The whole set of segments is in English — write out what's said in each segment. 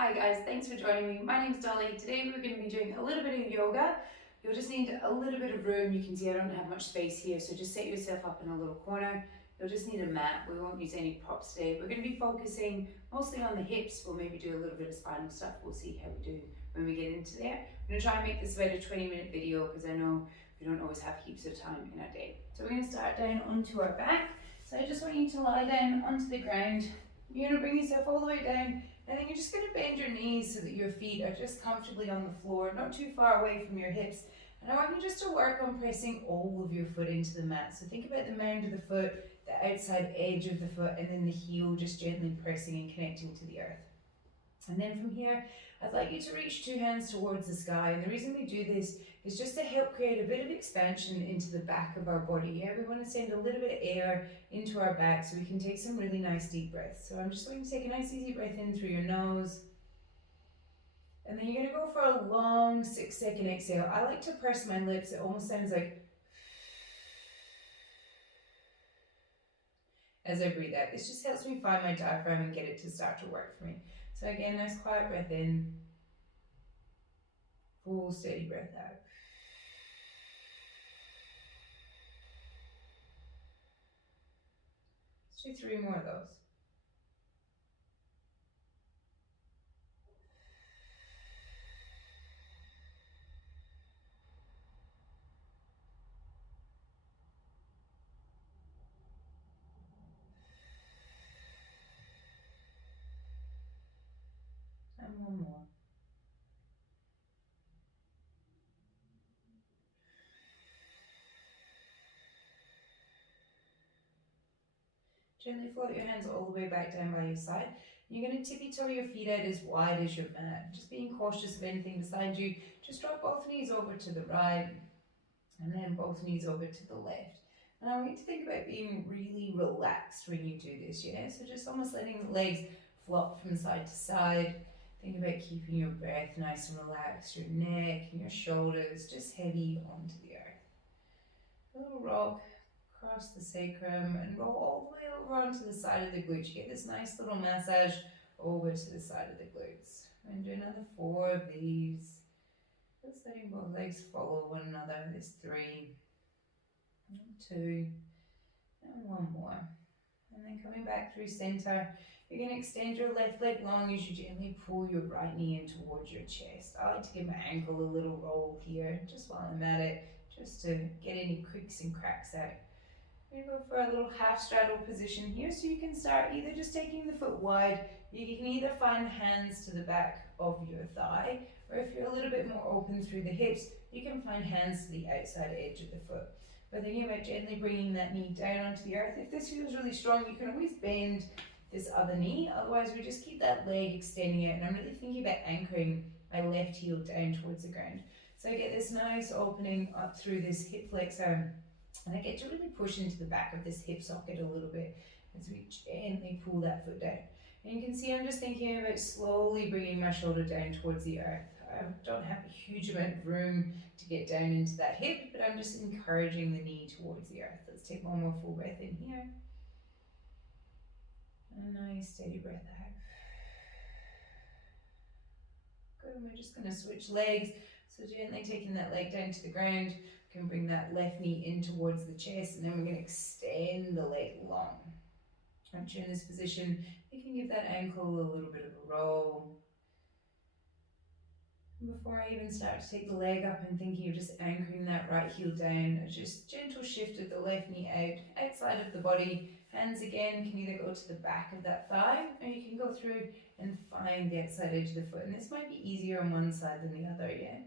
Hi guys, thanks for joining me. My name's Dolly. Today we're going to be doing a little bit of yoga. You'll just need a little bit of room. You can see I don't have much space here, so just set yourself up in a little corner. You'll just need a mat. We won't use any props today. We're going to be focusing mostly on the hips. We'll maybe do a little bit of spinal stuff. We'll see how we do when we get into there. I'm going to try and make this about a 20-minute video because I know we don't always have heaps of time in our day. So we're going to start down onto our back. So I just want you to lie down onto the ground. You're going to bring yourself all the way down. And then you're just going to bend your knees so that your feet are just comfortably on the floor, not too far away from your hips. And I want you just to work on pressing all of your foot into the mat. So think about the mound of the foot, the outside edge of the foot, and then the heel just gently pressing and connecting to the earth. And then from here, I'd like you to reach two hands towards the sky. And the reason we do this is just to help create a bit of expansion into the back of our body. Yeah, we want to send a little bit of air into our back so we can take some really nice deep breaths. So I'm just going to take a nice easy breath in through your nose. And then you're going to go for a long 6-second exhale. I like to purse my lips. It almost sounds like as I breathe out. This just helps me find my diaphragm and get it to start to work for me. So again, nice quiet breath in. Full steady breath out. Let's do 3 more of those. And 1 more. Gently float your hands all the way back down by your side. You're going to tippy toe your feet out as wide as your mat. Just being cautious of anything beside you. Just drop both knees over to the right and then both knees over to the left. And I want you to think about being really relaxed when you do this, yeah? So just almost letting the legs flop from side to side. Think about keeping your breath nice and relaxed, your neck and your shoulders just heavy onto the earth. A little rock across the sacrum and roll all the way over onto the side of the glutes. You get this nice little massage over to the side of the glutes. And do another 4 of these. Just letting both legs follow one another. There's 3, 2, and 1 more. And then coming back through center, you're going to extend your left leg long as you gently pull your right knee in towards your chest. I like to give my ankle a little roll here, just while I'm at it, just to get any creaks and cracks out. We're going to go for a little half straddle position here, so you can start either just taking the foot wide. You can either find hands to the back of your thigh, or if you're a little bit more open through the hips, you can find hands to the outside edge of the foot. But thinking about gently bringing that knee down onto the earth. If this feels really strong, you can always bend this other knee. Otherwise, we just keep that leg extending out. And I'm really thinking about anchoring my left heel down towards the ground. So I get this nice opening up through this hip flexor. And I get to really push into the back of this hip socket a little bit as we gently pull that foot down. And you can see I'm just thinking about slowly bringing my shoulder down towards the earth. I don't have a huge amount of room to get down into that hip, but I'm just encouraging the knee towards the earth. Let's take 1 more full breath in here. And a nice steady breath out. Good, and we're just going to switch legs. So gently taking that leg down to the ground. Can bring that left knee in towards the chest, and then we're going to extend the leg long. Once you're in this position, you can give that ankle a little bit of a roll. And before I even start to take the leg up, I'm thinking of just anchoring that right heel down. Just gentle shift of the left knee out, outside of the body. Hands again can either go to the back of that thigh, or you can go through and find the outside edge of the foot. And this might be easier on one side than the other, yeah?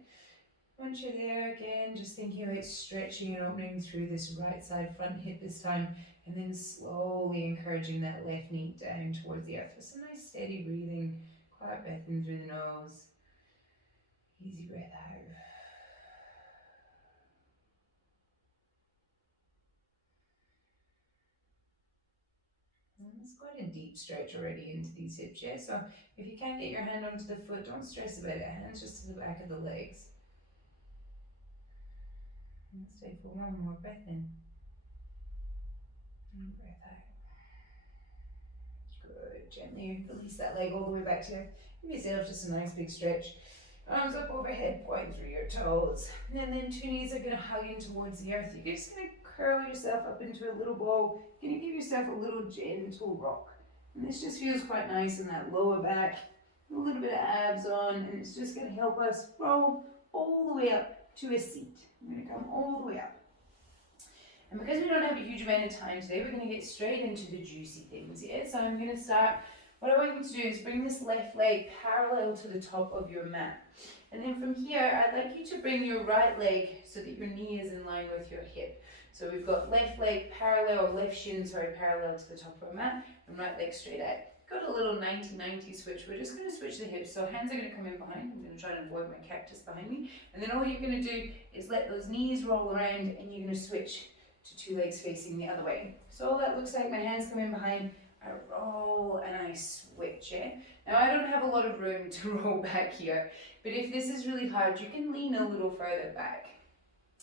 Once you're there, again, just thinking about stretching and opening through this right side front hip this time, and then slowly encouraging that left knee down towards the earth with some nice steady breathing, quiet breath in through the nose, easy breath out. And it's quite a deep stretch already into these hips, yeah? So if you can't get your hand onto the foot, don't stress about it. Hands just to the back of the legs. Let's take 1 more breath in. And breath out. Good. Gently release that leg all the way back to you. Give yourself just a nice big stretch. Arms up overhead, point through your toes. And then 2 knees are going to hug in towards the earth. You're just going to curl yourself up into a little ball. You're going to give yourself a little gentle rock. And this just feels quite nice in that lower back. A little bit of abs on, and it's just going to help us roll all the way up to a seat. I'm going to come all the way up. And because we don't have a huge amount of time today, we're going to get straight into the juicy things, yeah? So I'm going to start, what I want you to do is bring this left leg parallel to the top of your mat. And then from here, I'd like you to bring your right leg so that your knee is in line with your hip. So we've got left leg parallel, or left shin, sorry, parallel to the top of our mat, and right leg straight out. Got a little 90-90 switch. We're just going to switch the hips. So hands are going to come in behind. I'm going to try and avoid my cactus behind me. And then all you're going to do is let those knees roll around, and you're going to switch to 2 legs facing the other way. So all that looks like, my hands come in behind, I roll and I switch, yeah? Now I don't have a lot of room to roll back here, but if this is really hard, you can lean a little further back.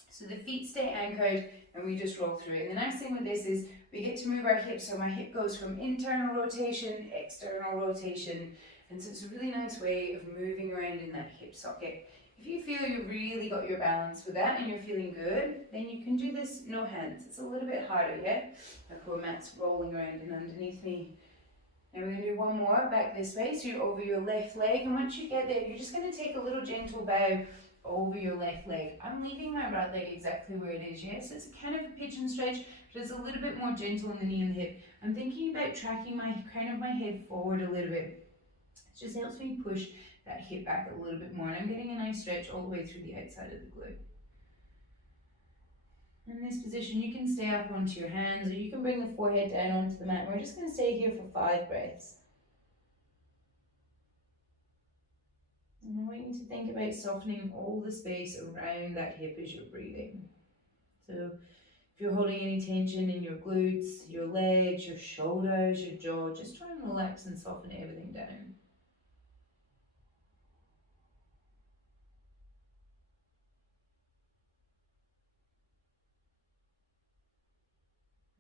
So the feet stay anchored and we just roll through it. And the nice thing with this is we get to move our hips, so my hip goes from internal rotation, external rotation, and so it's a really nice way of moving around in that hip socket. If you feel you really got your balance with that and you're feeling good, then you can do this no hands. It's a little bit harder, yeah? My poor mat's rolling around and underneath me. Now we're going to do one more back this way, so you're over your left leg, and once you get there, you're just going to take a little gentle bow over your left leg. I'm leaving my right leg exactly where it is, yes? It's kind of a pigeon stretch, but it's a little bit more gentle in the knee and the hip. I'm thinking about tracking my crown of my head forward a little bit. It just helps me push that hip back a little bit more, and I'm getting a nice stretch all the way through the outside of the glute. In this position, you can stay up onto your hands, or you can bring the forehead down onto the mat. We're just going to stay here for 5 breaths. And I want you to think about softening all the space around that hip as you're breathing. So if you're holding any tension in your glutes, your legs, your shoulders, your jaw, just try and relax and soften everything down.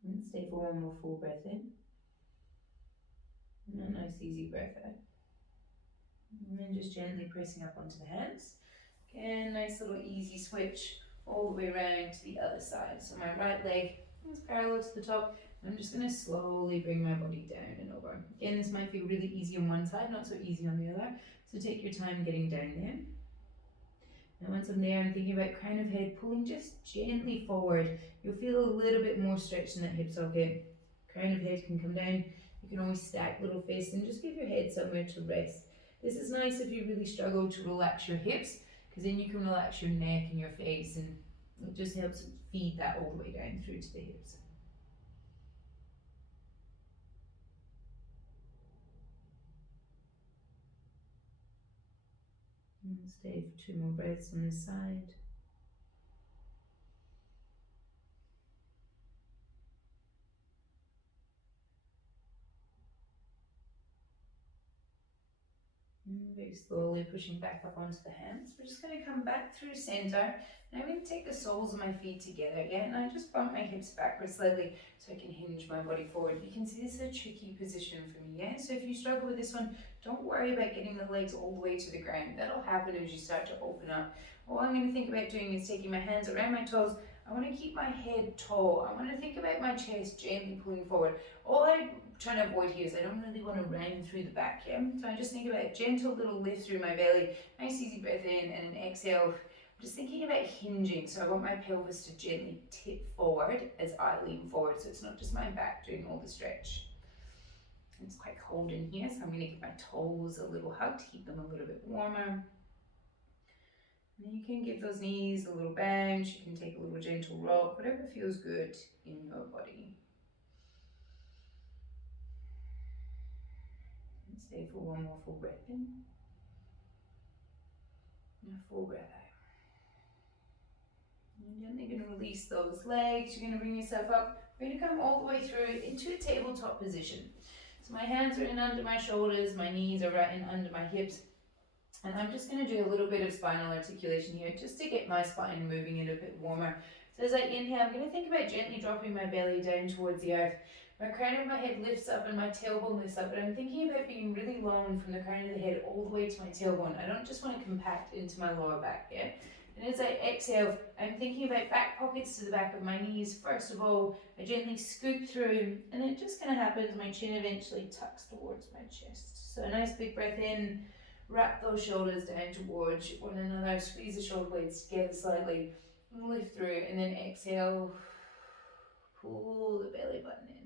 And stay for one more full breath in. And a nice easy breath out. And then just gently pressing up onto the hands. Again, nice little easy switch all the way around to the other side. So my right leg is parallel to the top. And I'm just going to slowly bring my body down and over. Again, this might feel really easy on one side, not so easy on the other. So take your time getting down there. And once I'm there, I'm thinking about crown of head, pulling just gently forward. You'll feel a little bit more stretch in that hip socket. Crown of head can come down. You can always stack little fists and just give your head somewhere to rest. This is nice if you really struggle to relax your hips, because then you can relax your neck and your face, and it just helps feed that all the way down through to the hips. And stay for 2 more breaths on this side. And very slowly pushing back up onto the hands. We're just going to come back through center. Now I'm going to take the soles of my feet together, yeah? And I just bump my hips backwards slightly so I can hinge my body forward. You can see this is a tricky position for me, yeah? So if you struggle with this one, don't worry about getting the legs all the way to the ground. That'll happen as you start to open up. All I'm going to think about doing is taking my hands around my toes. I want to keep my head tall. I want to think about my chest gently pulling forward. All I'm trying to avoid here is I don't really want to round through the back, yeah? So I just think about a gentle little lift through my belly. Nice easy breath in and an exhale. I'm just thinking about hinging. So I want my pelvis to gently tip forward as I lean forward. So it's not just my back doing all the stretch. It's quite cold in here, so I'm going to give my toes a little hug to keep them a little bit warmer. And you can give those knees a little bounce, you can take a little gentle rock, whatever feels good in your body. And stay for one more full breath in. And a full breath out. And gently going to release those legs, you're going to bring yourself up. We're going to come all the way through into a tabletop position. So my hands are in under my shoulders, my knees are right in under my hips. And I'm just going to do a little bit of spinal articulation here just to get my spine moving it a bit warmer. So as I inhale, I'm going to think about gently dropping my belly down towards the earth. My crown of my head lifts up and my tailbone lifts up, but I'm thinking about being really long from the crown of the head all the way to my tailbone. I don't just want to compact into my lower back, yeah? And as I exhale, I'm thinking about back pockets to the back of my knees. First of all, I gently scoop through, and it just kind of happens, my chin eventually tucks towards my chest. So a nice big breath in, wrap those shoulders down towards one another, squeeze the shoulder blades together slightly, lift through, and then exhale, pull the belly button in.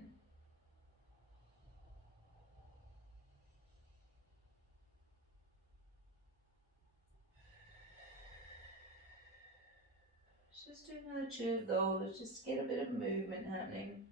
Just do another 2 of those, just to get a bit of movement happening.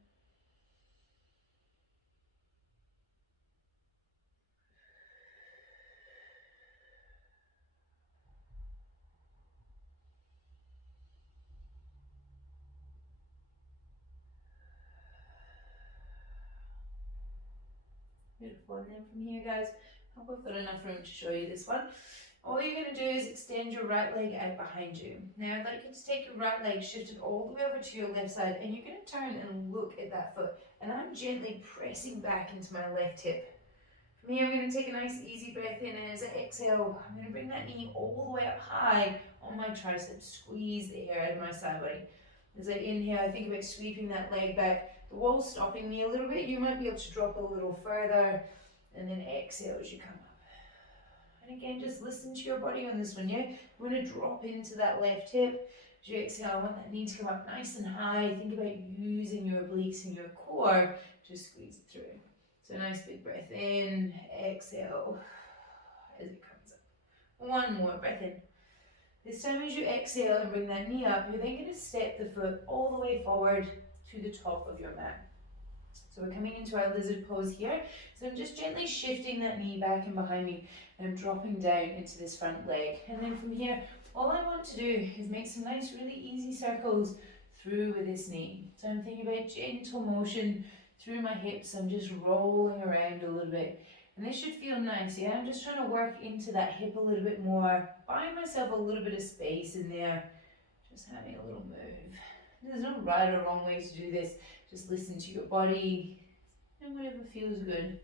Beautiful. And then from here, guys, I hope I've got enough room to show you this one. All you're going to do is extend your right leg out behind you. Now I'd like you to take your right leg shifted all the way over to your left side, and you're going to turn and look at that foot. And I'm gently pressing back into my left hip. From here, I'm going to take a nice easy breath in, and as I exhale, I'm going to bring that knee all the way up high on my tricep. Squeeze the air out of my side body. As I inhale, I think about sweeping that leg back. The wall's stopping me a little bit. You might be able to drop a little further, and then exhale as you come up. And again, just listen to your body on this one, yeah? I'm going to drop into that left hip. As you exhale, I want that knee to come up nice and high. Think about using your obliques and your core to squeeze it through. So nice big breath in, exhale as it comes up. One more breath in. This time as you exhale and bring that knee up, you're then going to step the foot all the way forward to the top of your mat. So we're coming into our lizard pose here. So I'm just gently shifting that knee back and behind me, and I'm dropping down into this front leg. And then from here, all I want to do is make some nice, really easy circles through with this knee. So I'm thinking about gentle motion through my hips. I'm just rolling around a little bit. And this should feel nice, yeah? I'm just trying to work into that hip a little bit more, buying myself a little bit of space in there, just having a little move. There's no right or wrong way to do this. Just listen to your body and whatever feels good.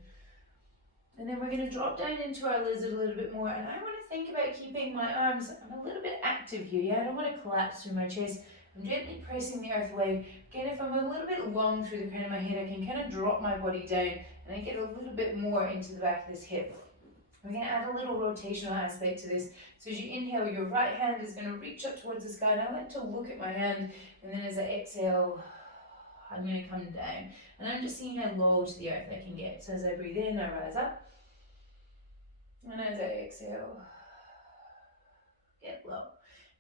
And then we're going to drop down into our lizard a little bit more. And I want to think about keeping my arms, I'm a little bit active here, yeah? I don't want to collapse through my chest. I'm gently pressing the earth away. Again, if I'm a little bit long through the crown of my head, I can kind of drop my body down and I get a little bit more into the back of this hip. We're going to add a little rotational aspect to this. So as you inhale, your right hand is going to reach up towards the sky. And I like to look at my hand, and then as I exhale, I'm going to come down. And I'm just seeing how low to the earth I can get. So as I breathe in, I rise up. And as I exhale, get low.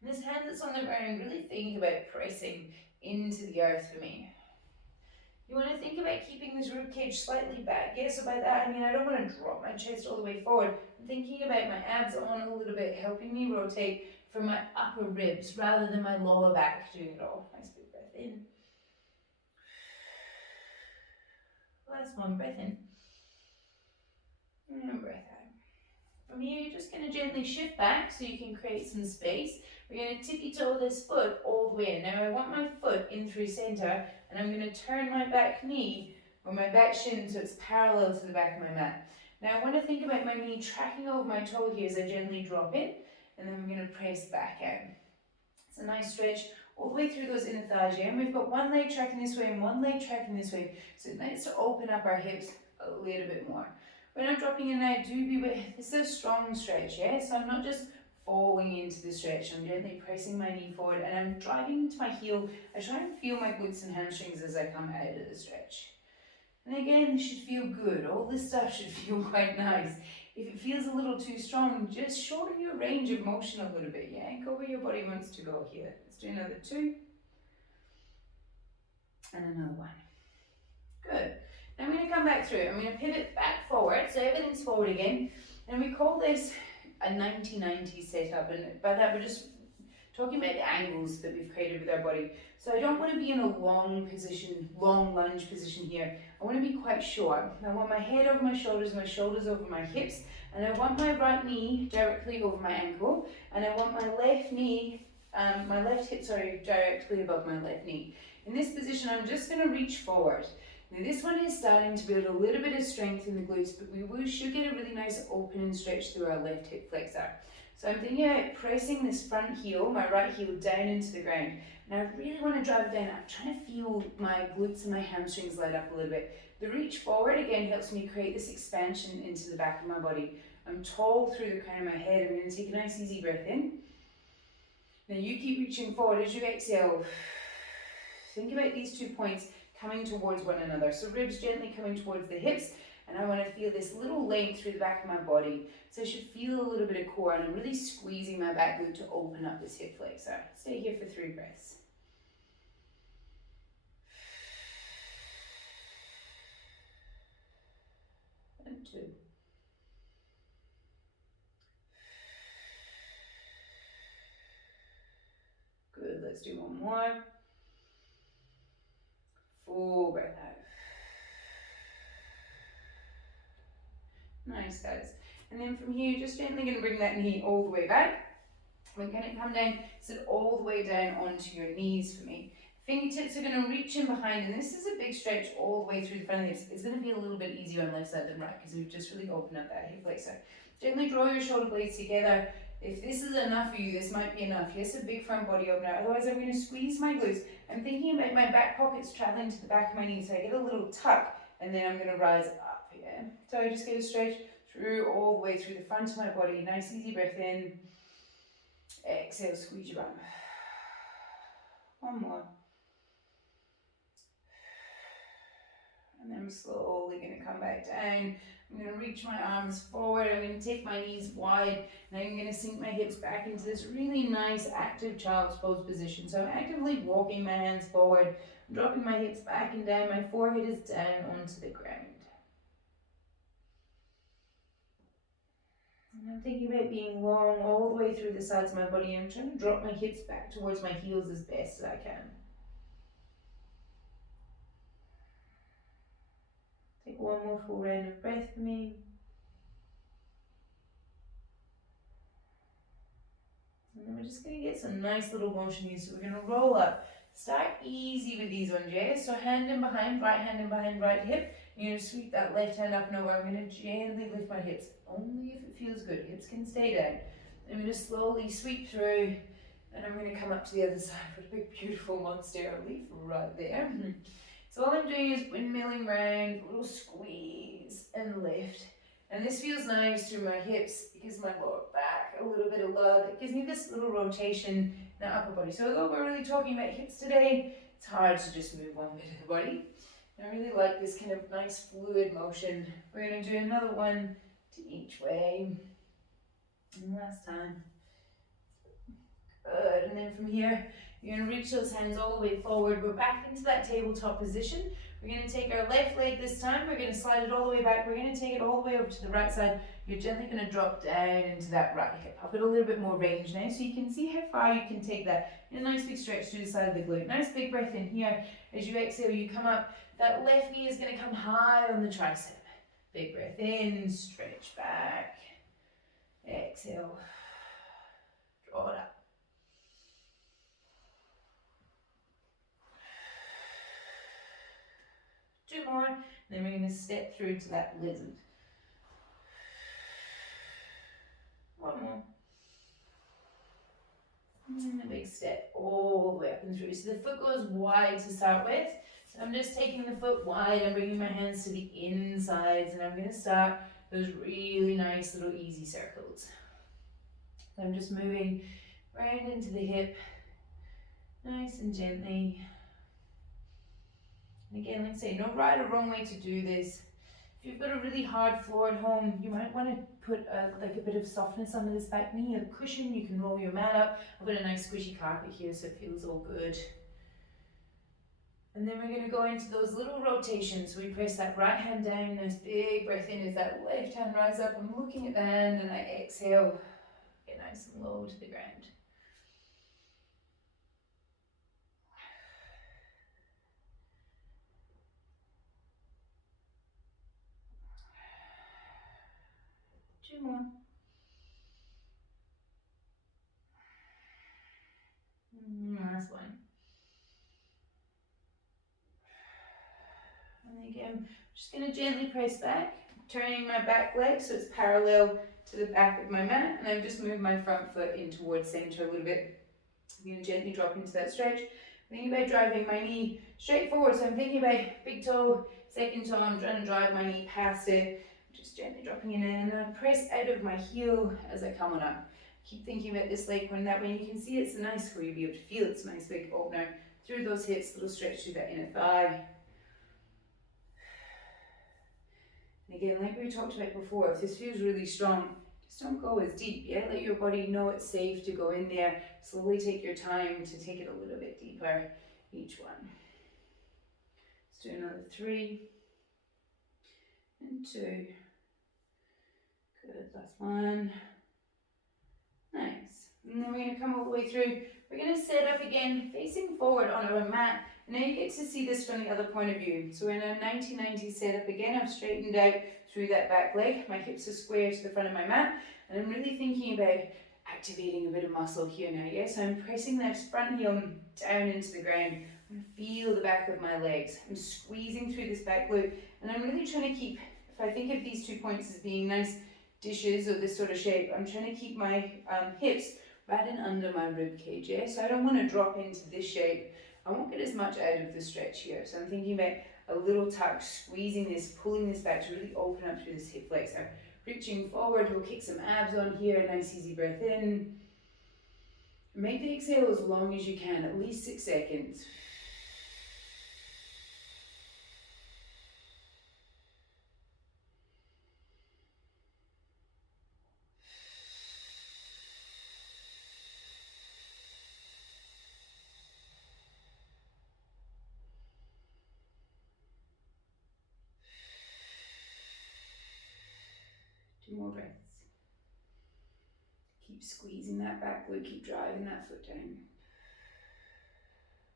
And this hand that's on the ground, really think about pressing into the earth for me. You want to think about keeping this rib cage slightly back. Yeah, so by that I mean I don't want to drop my chest all the way forward. I'm thinking about my abs on a little bit, helping me rotate from my upper ribs rather than my lower back doing it all. Nice big breath in. Last one, breath in. And breath out. From here, you're just going to gently shift back so you can create some space. We're going to tippy toe this foot all the way in. Now I want my foot in through center, and I'm going to turn my back knee or my back shin so it's parallel to the back of my mat. Now I want to think about my knee tracking over my toe here as I gently drop in, and then we're going to press back out. It's a nice stretch all the way through those inner thighs here, and we've got one leg tracking this way and one leg tracking this way, so it's nice to open up our hips a little bit more. When I'm dropping in now, do be with, this is a strong stretch, yeah? So I'm not just falling into the stretch, I'm gently pressing my knee forward and I'm driving into my heel. I try and feel my glutes and hamstrings as I come out of the stretch. And again, this should feel good. All this stuff should feel quite nice. If it feels a little too strong, just shorten your range of motion a little bit, yeah? Go where your body wants to go here. Let's do another 2. And another 1. Good. Now I'm going to come back through. I'm going to pivot back forward, so everything's forward again. And we call this a 90-90 setup, and by that we're just talking about the angles that we've created with our body. So I don't want to be in a long position, long lunge position here. I want to be quite short. I want my head over my shoulders over my hips, and I want my right knee directly over my ankle, and I want my left knee, my left hip, directly above my left knee. In this position, I'm just going to reach forward. Now this one is starting to build a little bit of strength in the glutes, but we should get a really nice open and stretch through our left hip flexor. So I'm thinking about pressing this front heel, my right heel, down into the ground. And I really want to drive it down. I'm trying to feel my glutes and my hamstrings light up a little bit. The reach forward, again, helps me create this expansion into the back of my body. I'm tall through the crown of my head. I'm going to take a nice easy breath in. Now you keep reaching forward as you exhale. Think about these 2 points coming towards one another. So ribs gently coming towards the hips, and I want to feel this little length through the back of my body. So I should feel a little bit of core, and I'm really squeezing my back glute to open up this hip flexor. Stay here for 3 breaths. And 2. Good, let's do one more. Full breath out. Nice, guys. And then from here, just gently going to bring that knee all the way back. We're going to come down, sit all the way down onto your knees for me. Fingertips are going to reach in behind, and this is a big stretch all the way through the front of the hips. It's going to be a little bit easier on left side than right because we've just really opened up that hip flexor. Gently draw your shoulder blades together. If this is enough for you, this might be enough. Yes, a big front body opener. Otherwise, I'm going to squeeze my glutes. I'm thinking about my back pockets traveling to the back of my knees, so I get a little tuck, and then I'm going to rise up. Yeah. So I just get a stretch through all the way through the front of my body. Nice easy breath in. Exhale, squeeze your bum. One more. And then I'm slowly going to come back down. I'm going to reach my arms forward. I'm going to take my knees wide. Now I'm going to sink my hips back into this really nice active child's pose position. So I'm actively walking my hands forward, dropping my hips back and down. My forehead is down onto the ground. And I'm thinking about being long all the way through the sides of my body. I'm trying to drop my hips back towards my heels as best as I can. Take one more full round of breath for me. And then we're just going to get some nice little motion here. So we're going to roll up. Start easy with these ones, yeah? So hand in behind, right hip. You're going to sweep that left hand up and over. I'm going to gently lift my hips, only if it feels good. Hips can stay down. I'm going to slowly sweep through, and I'm going to come up to the other side with a big, beautiful monstera leaf right there. So all I'm doing is windmilling round, a little squeeze and lift. And this feels nice through my hips. It gives my lower back a little bit of love. It gives me this little rotation in the upper body. So although we're really talking about hips today, it's hard to just move one bit of the body. I really like this kind of nice fluid motion. We're going to do another one to each way. And last time. Good. And then from here, you're going to reach those hands all the way forward. We're back into that tabletop position. We're going to take our left leg this time. We're going to slide it all the way back. We're going to take it all the way over to the right side. You're gently going to drop down into that right hip. I'll put a little bit more range now so you can see how far you can take that. And a nice big stretch through the side of the glute. Nice big breath in here. As you exhale, you come up. That left knee is going to come high on the tricep. Big breath in, stretch back. Exhale. Draw it up. Two more, then we're going to step through to that lizard. One more. And a big step all the way up and through. So the foot goes wide to start with. So I'm just taking the foot wide and bringing my hands to the insides, and I'm going to start those really nice little easy circles. So I'm just moving round into the hip, nice and gently. And again, like I say, no right or wrong way to do this. If you've got a really hard floor at home, you might want to put like a bit of softness under this back knee, a cushion. You can roll your mat up. I've got a nice squishy carpet here, so it feels all good. And then we're going to go into those little rotations. So we press that right hand down, nice big breath in as that left hand rises up. I'm looking at the hand and I exhale, get nice and low to the ground. Two more. Last one. And Just going to gently press back, turning my back leg so it's parallel to the back of my mat, and I've just moved my front foot in towards center a little bit. I'm going to gently drop into that stretch. I'm thinking about driving my knee straight forward, so I'm thinking about big toe, second toe, I'm trying to drive my knee past it, just gently dropping it in, and then I press out of my heel as I come on up. Keep thinking about this leg going that way, and you can see it's a nice square, you'll be able to feel it's a nice big opener through those hips, little stretch through that inner thigh. And again, like we talked about before, if this feels really strong, just don't go as deep, yeah? Let your body know it's safe to go in there. Slowly take your time to take it a little bit deeper, each one. Let's do another 3 and 2. Good, last one. Nice. And then we're going to come all the way through. We're going to set up again, facing forward on our mat. And now you get to see this from the other point of view. So in a 90-90 setup again, I've straightened out through that back leg. My hips are square to the front of my mat. And I'm really thinking about activating a bit of muscle here now, yeah? So I'm pressing that front heel down into the ground. I'm going to feel the back of my legs. I'm squeezing through this back glute. And I'm really trying to keep, if I think of these 2 points as being nice dishes or this sort of shape, I'm trying to keep my hips right in under my rib cage, yeah? So I don't want to drop into this shape. I won't get as much out of the stretch here. So I'm thinking about a little tuck, squeezing this, pulling this back to really open up through this hip flexor. Reaching forward, we'll kick some abs on here, nice easy breath in. Make the exhale as long as you can, at least 6 seconds. Two more breaths. Keep squeezing that back glute, keep driving that foot down.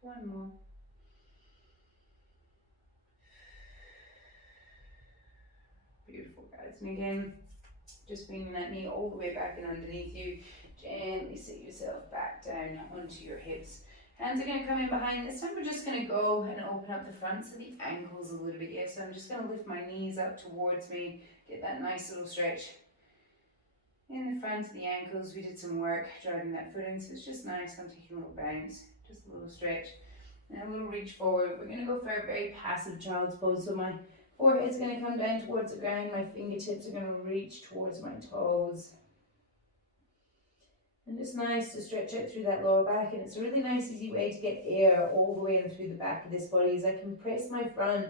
One more. Beautiful, guys. And again, just bringing that knee all the way back and underneath you. Gently sit yourself back down onto your hips. Hands are going to come in behind. This time we're just going to go and open up the front so the ankles a little bit. Yeah, so I'm just going to lift my knees up towards me, get that nice little stretch in the front of the ankles. We did some work driving that foot in, so it's just nice. I'm taking a little bounce, just a little stretch. And a little reach forward. We're going to go for a very passive child's pose. So my forehead's going to come down towards the ground. My fingertips are going to reach towards my toes. And just nice to stretch out through that lower back. And it's a really nice, easy way to get air all the way in through the back of this body. As I compress my front,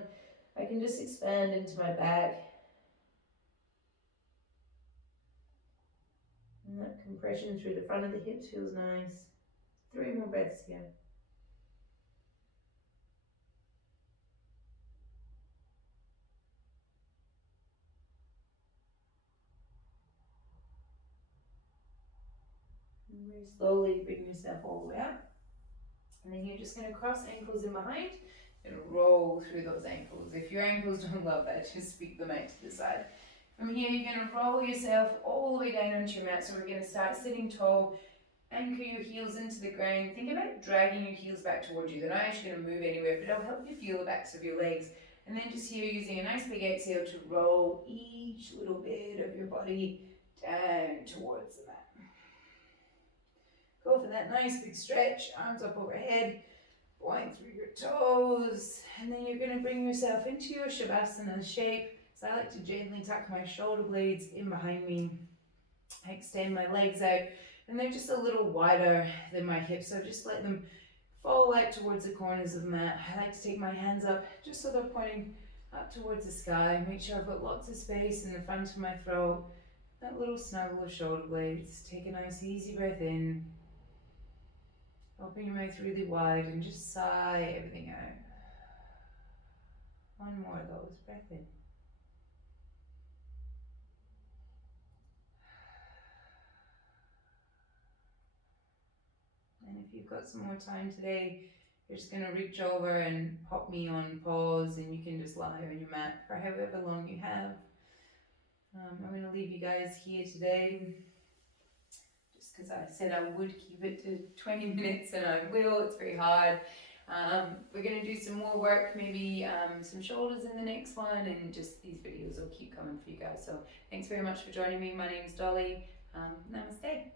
I can just expand into my back. And that compression through the front of the hips feels nice. 3 more breaths here. And very slowly bring yourself all the way up. And then you're just going to cross ankles in behind and roll through those ankles. If your ankles don't love that, just speak them out to the side. From here, you're going to roll yourself all the way down onto your mat. So we're going to start sitting tall, anchor your heels into the ground. Think about dragging your heels back towards you. They're not actually going to move anywhere, but it'll help you feel the backs of your legs. And then just here, using a nice big exhale to roll each little bit of your body down towards the mat. Go for that nice big stretch, arms up overhead, going through your toes, and then you're going to bring yourself into your Shavasana shape. So I like to gently tuck my shoulder blades in behind me. I extend my legs out, and they're just a little wider than my hips, so just let them fall out towards the corners of the mat. I like to take my hands up just so they're pointing up towards the sky. Make sure I've got lots of space in the front of my throat. That little snuggle of shoulder blades. Take a nice easy breath in. Open your mouth really wide and just sigh everything out. One more of those. Breath in. And if you've got some more time today, you're just going to reach over and pop me on pause, and you can just lie on your mat for however long you have. I'm going to leave you guys here today. Because I said I would keep it to 20 minutes, and I will. It's very hard. We're going to do some more work, maybe some shoulders in the next one, and just these videos will keep coming for you guys. So thanks very much for joining me. My name is Dolly. Namaste.